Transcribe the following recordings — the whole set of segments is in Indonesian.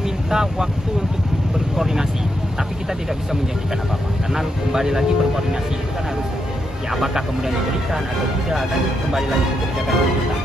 meminta waktu untuk berkoordinasi, tapi kita tidak bisa menjanjikan apa-apa karena kembali lagi berkoordinasi itu kan harus ya apakah kemudian diberikan atau tidak kan kembali lagi ke kebijakan pemerintah.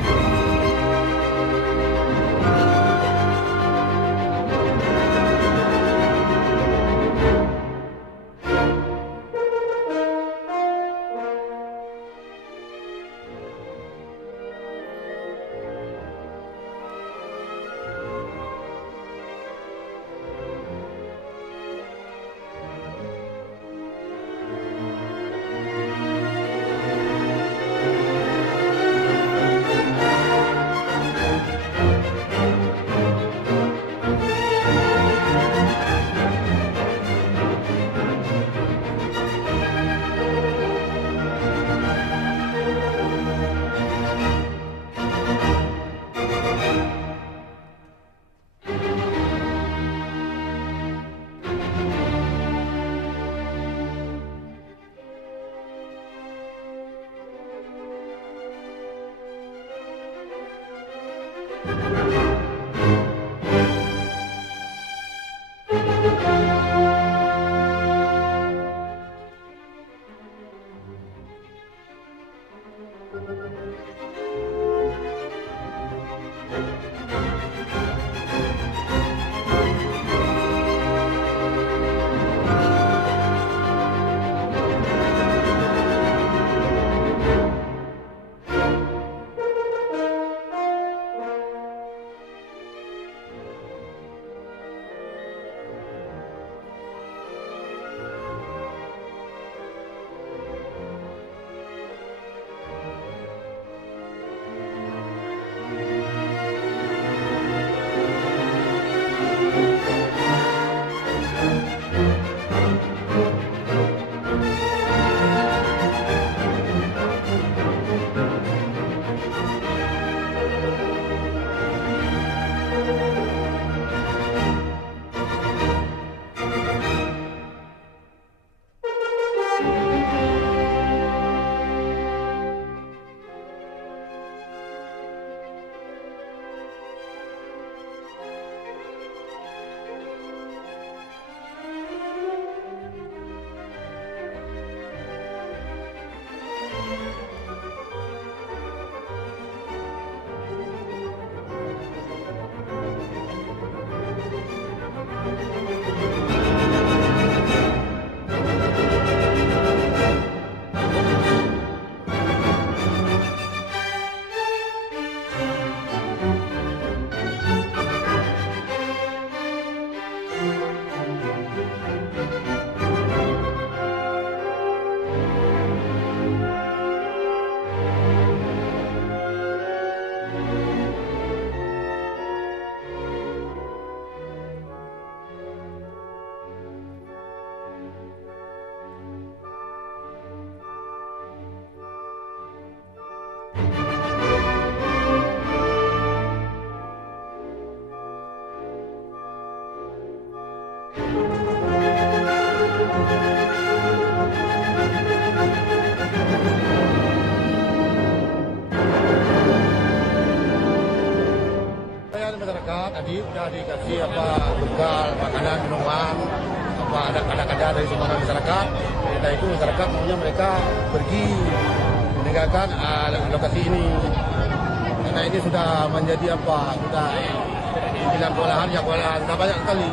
Masyarakat tadi sudah dikasih bekal makanan minuman ada dari sumbangan masyarakat. Kita itu masyarakat maunya mereka pergi meninggalkan lokasi ini karena ini sudah menjadi sudah pimpinan kewalahan yang sudah banyak sekali.